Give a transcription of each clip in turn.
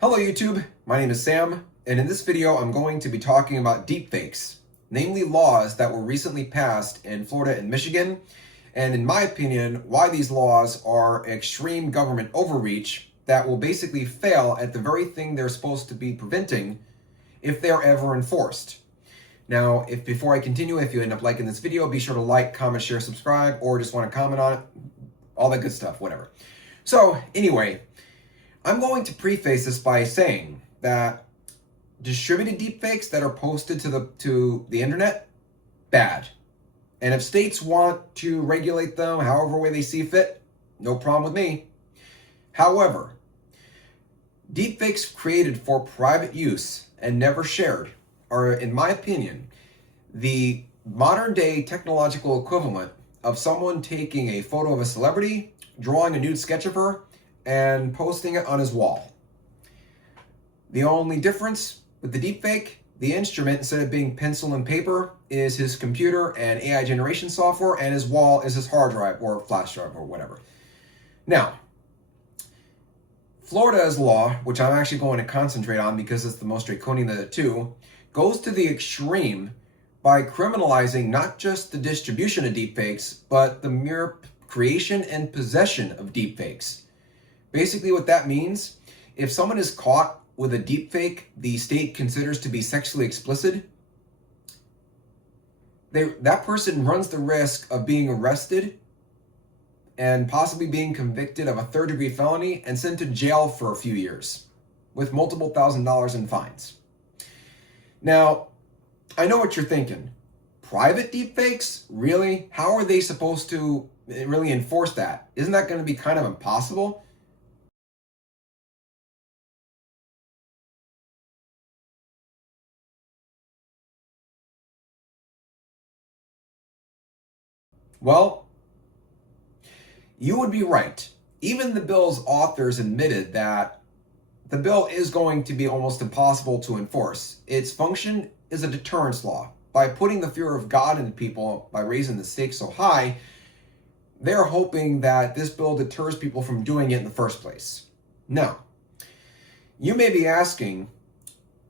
Hello YouTube, my name is Sam, and in this video I'm going to be talking about deepfakes, namely laws that were recently passed in Florida and Michigan, and in my opinion, why these laws are extreme government overreach that will basically fail at the very thing they're supposed to be preventing if they're ever enforced. Now, before I continue, if you end up liking this video, be sure to like, comment, share, subscribe, or just want to comment on it, all that good stuff, whatever. So anyway, I'm going to preface this by saying that distributed deepfakes that are posted to the internet, bad. And if states want to regulate them however way they see fit, no problem with me. However, deepfakes created for private use and never shared are, in my opinion, the modern day technological equivalent of someone taking a photo of a celebrity, drawing a nude sketch of her, and posting it on his wall. The only difference with the deepfake, the instrument, instead of being pencil and paper, is his computer and AI generation software, and his wall is his hard drive or flash drive or whatever. Now, Florida's law, which I'm actually going to concentrate on because it's the most draconian of the two, goes to the extreme by criminalizing not just the distribution of deepfakes, but the mere creation and possession of deepfakes. Basically what that means, if someone is caught with a deepfake the state considers to be sexually explicit, that person runs the risk of being arrested and possibly being convicted of a third-degree felony and sent to jail for a few years with multiple $1,000s in fines. Now, I know what you're thinking. Private deepfakes? Really? How are they supposed to really enforce that? Isn't that going to be kind of impossible? Well, you would be right. Even the bill's authors admitted that the bill is going to be almost impossible to enforce. Its function is a deterrence law. By putting the fear of God into people, by raising the stakes so high, they're hoping that this bill deters people from doing it in the first place. Now, you may be asking,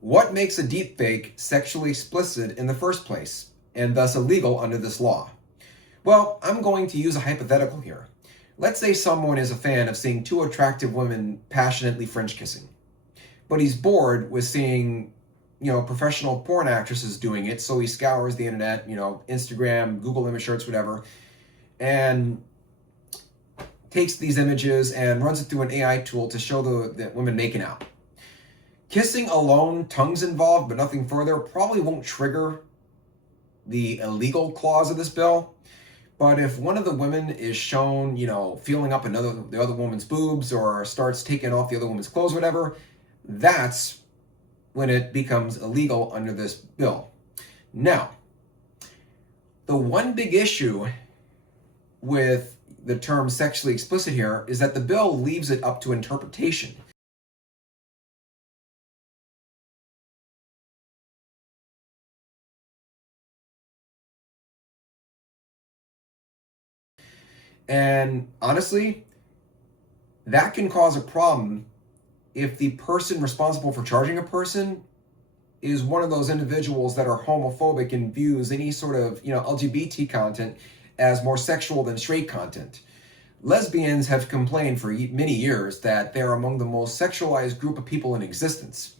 what makes a deepfake sexually explicit in the first place, and thus illegal under this law? Well, I'm going to use a hypothetical here. Let's say someone is a fan of seeing two attractive women passionately French kissing, but he's bored with seeing, professional porn actresses doing it, so he scours the internet, Instagram, Google image search, whatever, and takes these images and runs it through an AI tool to show the women making out. Kissing alone, tongues involved, but nothing further, probably won't trigger the illegal clause of this bill. But if one of the women is shown, feeling up the other woman's boobs or starts taking off the other woman's clothes, whatever, that's when it becomes illegal under this bill. Now, the one big issue with the term sexually explicit here is that the bill leaves it up to interpretation. And honestly, that can cause a problem if the person responsible for charging a person is one of those individuals that are homophobic and views any sort of, LGBT content as more sexual than straight content. Lesbians have complained for many years that they're among the most sexualized group of people in existence.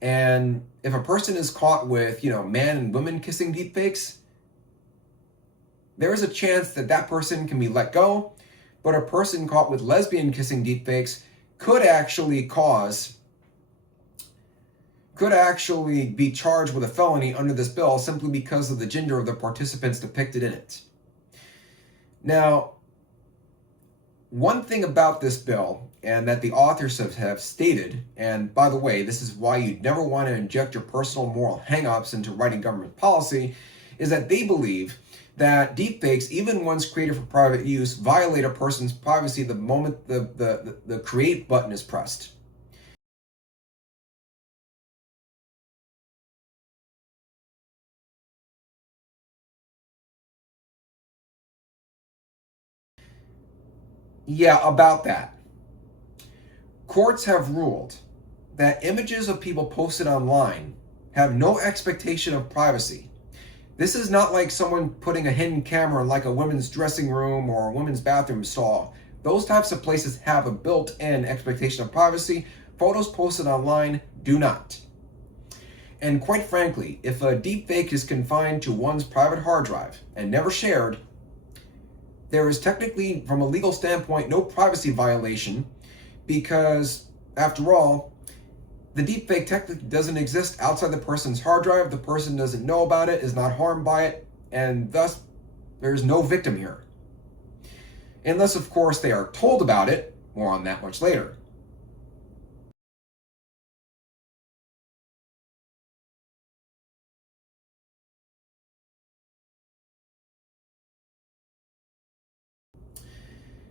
And if a person is caught with, man and women kissing deepfakes, there is a chance that that person can be let go, but a person caught with lesbian kissing deepfakes could actually be charged with a felony under this bill simply because of the gender of the participants depicted in it. Now, one thing about this bill, and that the authors have stated, and by the way, this is why you'd never want to inject your personal moral hang-ups into writing government policy, is that they believe that deepfakes, even ones created for private use, violate a person's privacy the moment the create button is pressed. Yeah, about that. Courts have ruled that images of people posted online have no expectation of privacy. This is not like someone putting a hidden camera in like a women's dressing room or a women's bathroom stall. Those types of places have a built-in expectation of privacy. Photos posted online do not. And quite frankly, if a deepfake is confined to one's private hard drive and never shared, there is technically, from a legal standpoint, no privacy violation because, after all, the deepfake technically doesn't exist outside the person's hard drive. The person doesn't know about it, is not harmed by it, and thus there's no victim here. Unless, of course, they are told about it. More on that much later.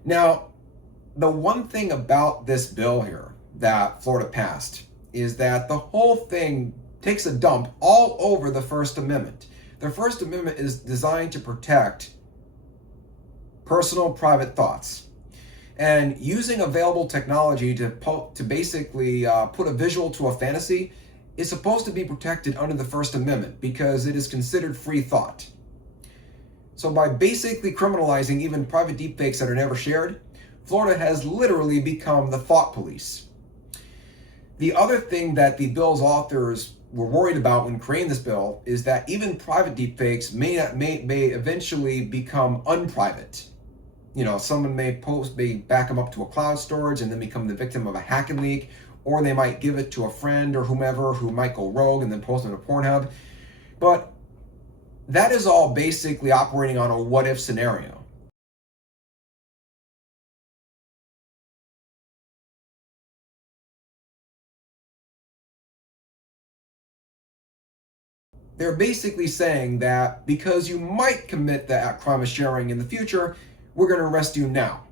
Now, the one thing about this bill here that Florida passed is that the whole thing takes a dump all over the First Amendment. The First Amendment is designed to protect personal private thoughts. And using available technology to basically put a visual to a fantasy is supposed to be protected under the First Amendment because it is considered free thought. So by basically criminalizing even private deepfakes that are never shared, Florida has literally become the thought police. The other thing that the bill's authors were worried about when creating this bill is that even private deepfakes may eventually become unprivate. You know, someone may back them up to a cloud storage and then become the victim of a hacking leak, or they might give it to a friend or whomever who might go rogue and then post it on Pornhub. But that is all basically operating on a what-if scenario. They're basically saying that because you might commit that crime of sharing in the future, we're going to arrest you now.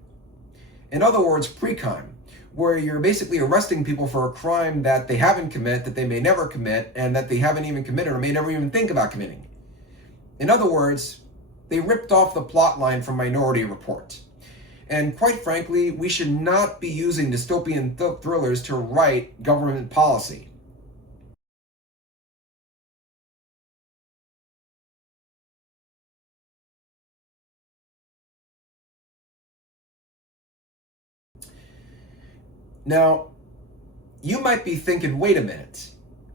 In other words, pre-crime, where you're basically arresting people for a crime that they haven't committed, that they may never commit, and that they haven't even committed or may never even think about committing. In other words, they ripped off the plotline from Minority Report. And quite frankly, we should not be using dystopian thrillers to write government policy. Now, you might be thinking, wait a minute,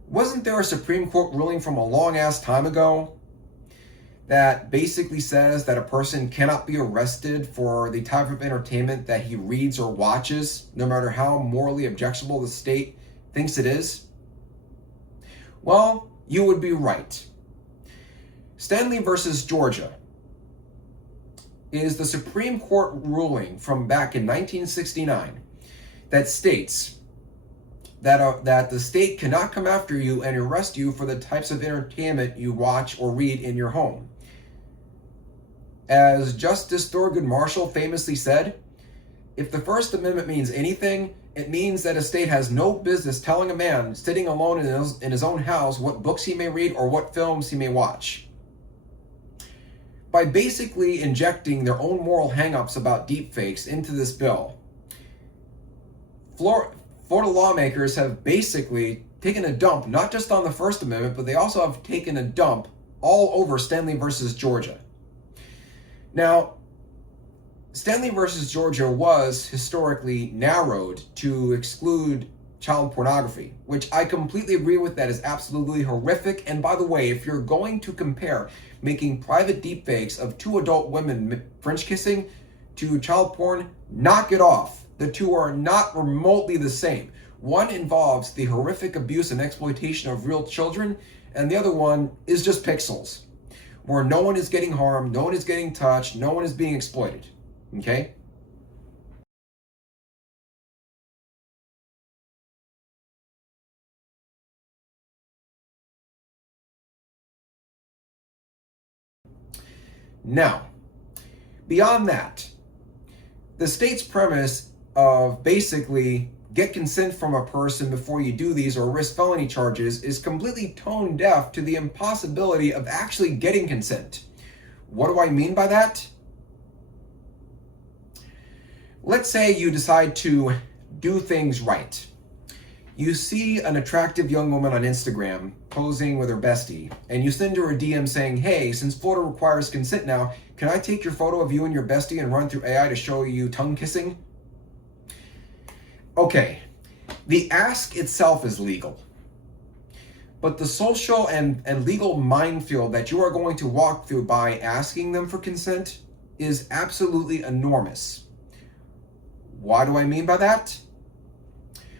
wasn't there a Supreme Court ruling from a long-ass time ago that basically says that a person cannot be arrested for the type of entertainment that he reads or watches, no matter how morally objectionable the state thinks it is? Well, you would be right. Stanley Vs Georgia is the Supreme Court ruling from back in 1969 that states that the state cannot come after you and arrest you for the types of entertainment you watch or read in your home. As Justice Thurgood Marshall famously said, if the First Amendment means anything, it means that a state has no business telling a man sitting alone in his own house what books he may read or what films he may watch. By basically injecting their own moral hang-ups about deepfakes into this bill, Florida lawmakers have basically taken a dump, not just on the First Amendment, but they also have taken a dump all over Stanley versus Georgia. Now, Stanley versus Georgia was historically narrowed to exclude child pornography, which I completely agree with. That is absolutely horrific. And by the way, if you're going to compare making private deepfakes of two adult women French kissing to child porn, knock it off. The two are not remotely the same. One involves the horrific abuse and exploitation of real children, and the other one is just pixels, where no one is getting harmed, no one is getting touched, no one is being exploited. Okay? Now, beyond that, the state's premise of basically get consent from a person before you do these or risk felony charges is completely tone deaf to the impossibility of actually getting consent. What do I mean by that? Let's say you decide to do things right. You see an attractive young woman on Instagram posing with her bestie, and you send her a DM saying, hey, since Florida requires consent now, can I take your photo of you and your bestie and run through AI to show you tongue kissing? Okay, the ask itself is legal. But the social and legal minefield that you are going to walk through by asking them for consent is absolutely enormous. Why do I mean by that?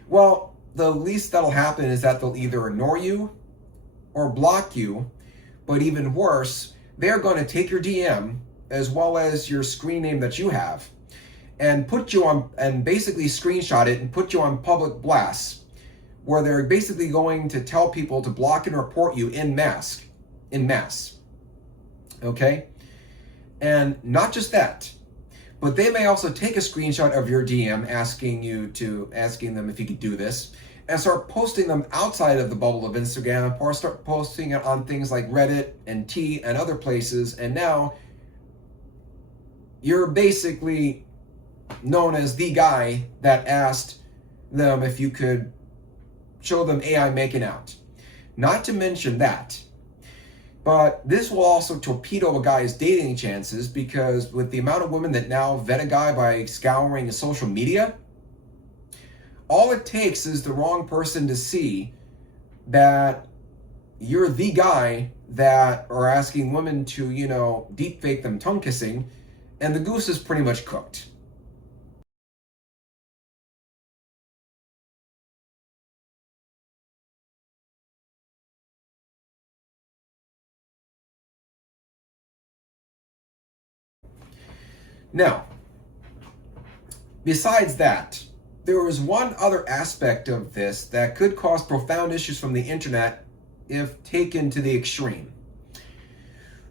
Well, the least that'll happen is that they'll either ignore you or block you, but even worse, they're going to take your DM as well as your screen name that you have and put you on, and basically screenshot it and put you on public blast, where they're basically going to tell people to block and report you in mass. Okay? And not just that, but they may also take a screenshot of your DM asking them if you could do this, and start posting them outside of the bubble of Instagram, or start posting it on things like Reddit and T and other places, and now you're basically known as the guy that asked them if you could show them AI making out. Not to mention that, but this will also torpedo a guy's dating chances, because with the amount of women that now vet a guy by scouring his social media, all it takes is the wrong person to see that you're the guy that are asking women to, deepfake them tongue kissing, and the goose is pretty much cooked. Now, besides that, there is one other aspect of this that could cause profound issues from the internet if taken to the extreme.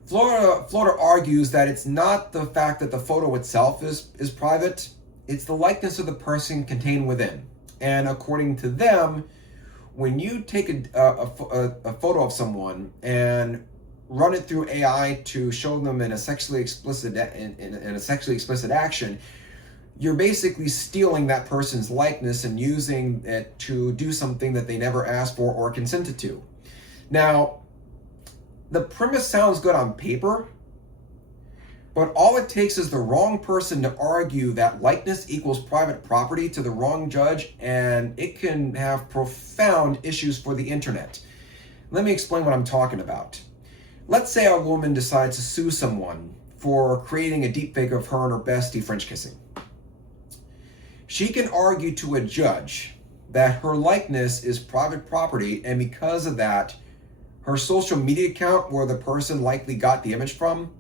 Florida argues that it's not the fact that the photo itself is private, it's the likeness of the person contained within. And according to them, when you take a photo of someone and run it through AI to show them in a sexually explicit action, you're basically stealing that person's likeness and using it to do something that they never asked for or consented to. Now, the premise sounds good on paper, but all it takes is the wrong person to argue that likeness equals private property to the wrong judge, and it can have profound issues for the internet. Let me explain what I'm talking about. Let's say a woman decides to sue someone for creating a deepfake of her and her bestie French kissing. She can argue to a judge that her likeness is private property, and because of that, her social media account, where the person likely got the image from,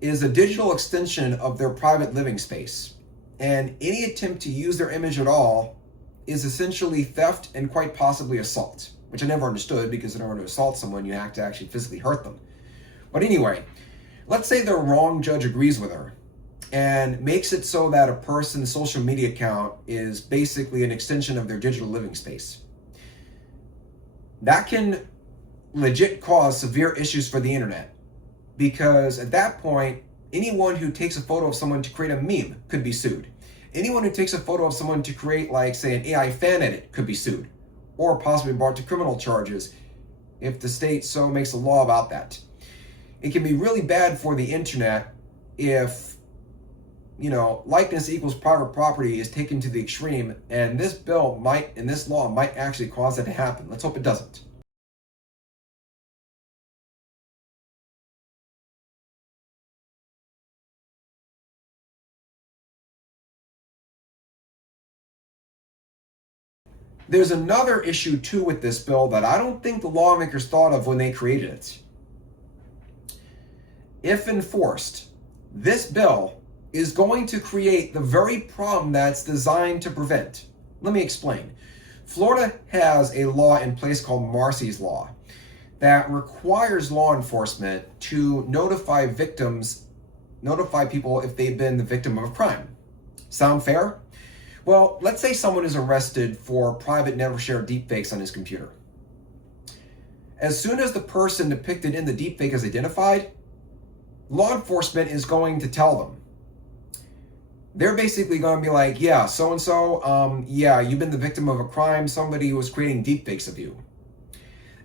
is a digital extension of their private living space. And any attempt to use their image at all is essentially theft and quite possibly assault, which I never understood, because in order to assault someone, you have to actually physically hurt them. But anyway, let's say the wrong judge agrees with her and makes it so that a person's social media account is basically an extension of their digital living space. That can legit cause severe issues for the internet, because at that point, anyone who takes a photo of someone to create a meme could be sued. Anyone who takes a photo of someone to create, like, say, an AI fan edit could be sued, or possibly brought to criminal charges if the state so makes a law about that. It can be really bad for the internet if, likeness equals private property is taken to the extreme, and this law might actually cause that to happen. Let's hope it doesn't. There's another issue too with this bill that I don't think the lawmakers thought of when they created it. If enforced, this bill is going to create the very problem that's designed to prevent. Let me explain. Florida has a law in place called Marsy's Law that requires law enforcement to notify people if they've been the victim of a crime. Sound fair? Well, let's say someone is arrested for private never share deepfakes on his computer. As soon as the person depicted in the deepfake is identified, law enforcement is going to tell them, they're basically going to be like, yeah, so-and-so, yeah, you've been the victim of a crime. Somebody was creating deepfakes of you.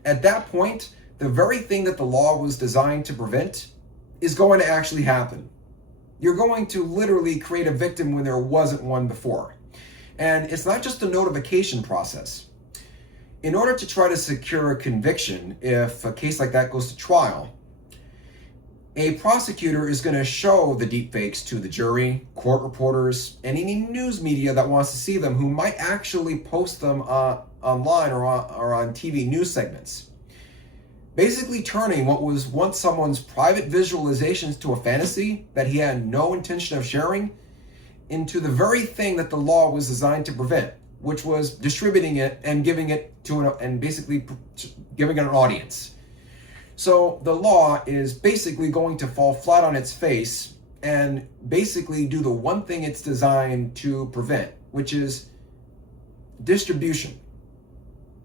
At that point, the very thing that the law was designed to prevent is going to actually happen. You're going to literally create a victim when there wasn't one before. And it's not just a notification process. In order to try to secure a conviction, if a case like that goes to trial, a prosecutor is going to show the deepfakes to the jury, court reporters, and any news media that wants to see them, who might actually post them online or on TV news segments. Basically turning what was once someone's private visualizations to a fantasy that he had no intention of sharing into the very thing that the law was designed to prevent, which was distributing it and giving it to basically giving it an audience. So the law is basically going to fall flat on its face and basically do the one thing it's designed to prevent, which is distribution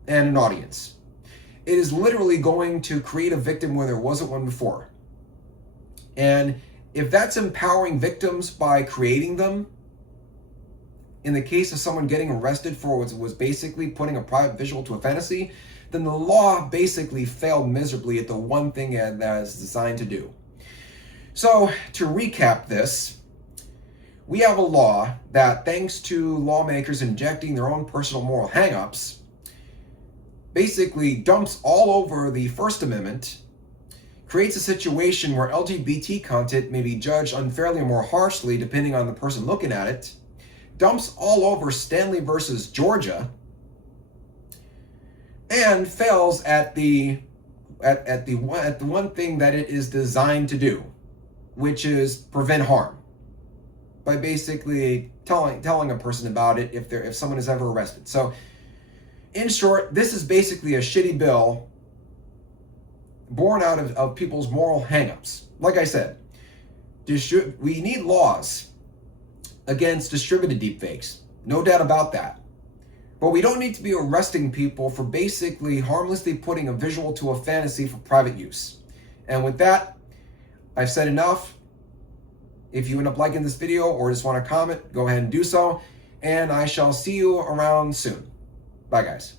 and an audience. It is literally going to create a victim where there wasn't one before. And if that's empowering victims by creating them, in the case of someone getting arrested for what was basically putting a private visual to a fantasy, then the law basically failed miserably at the one thing that it's designed to do. So, to recap this, we have a law that, thanks to lawmakers injecting their own personal moral hang-ups, basically dumps all over the First Amendment, creates a situation where LGBT content may be judged unfairly or more harshly depending on the person looking at it, dumps all over Stanley Vs Georgia, and fails at the one thing that it is designed to do, which is prevent harm, by basically telling a person about it if someone is ever arrested. So, in short, this is basically a shitty bill born out of people's moral hangups. Like I said, we need laws against distributed deepfakes, no doubt about that. But we don't need to be arresting people for basically harmlessly putting a visual to a fantasy for private use. And with that, I've said enough. If you end up liking this video or just want to comment, go ahead and do so. And I shall see you around soon. Bye, guys.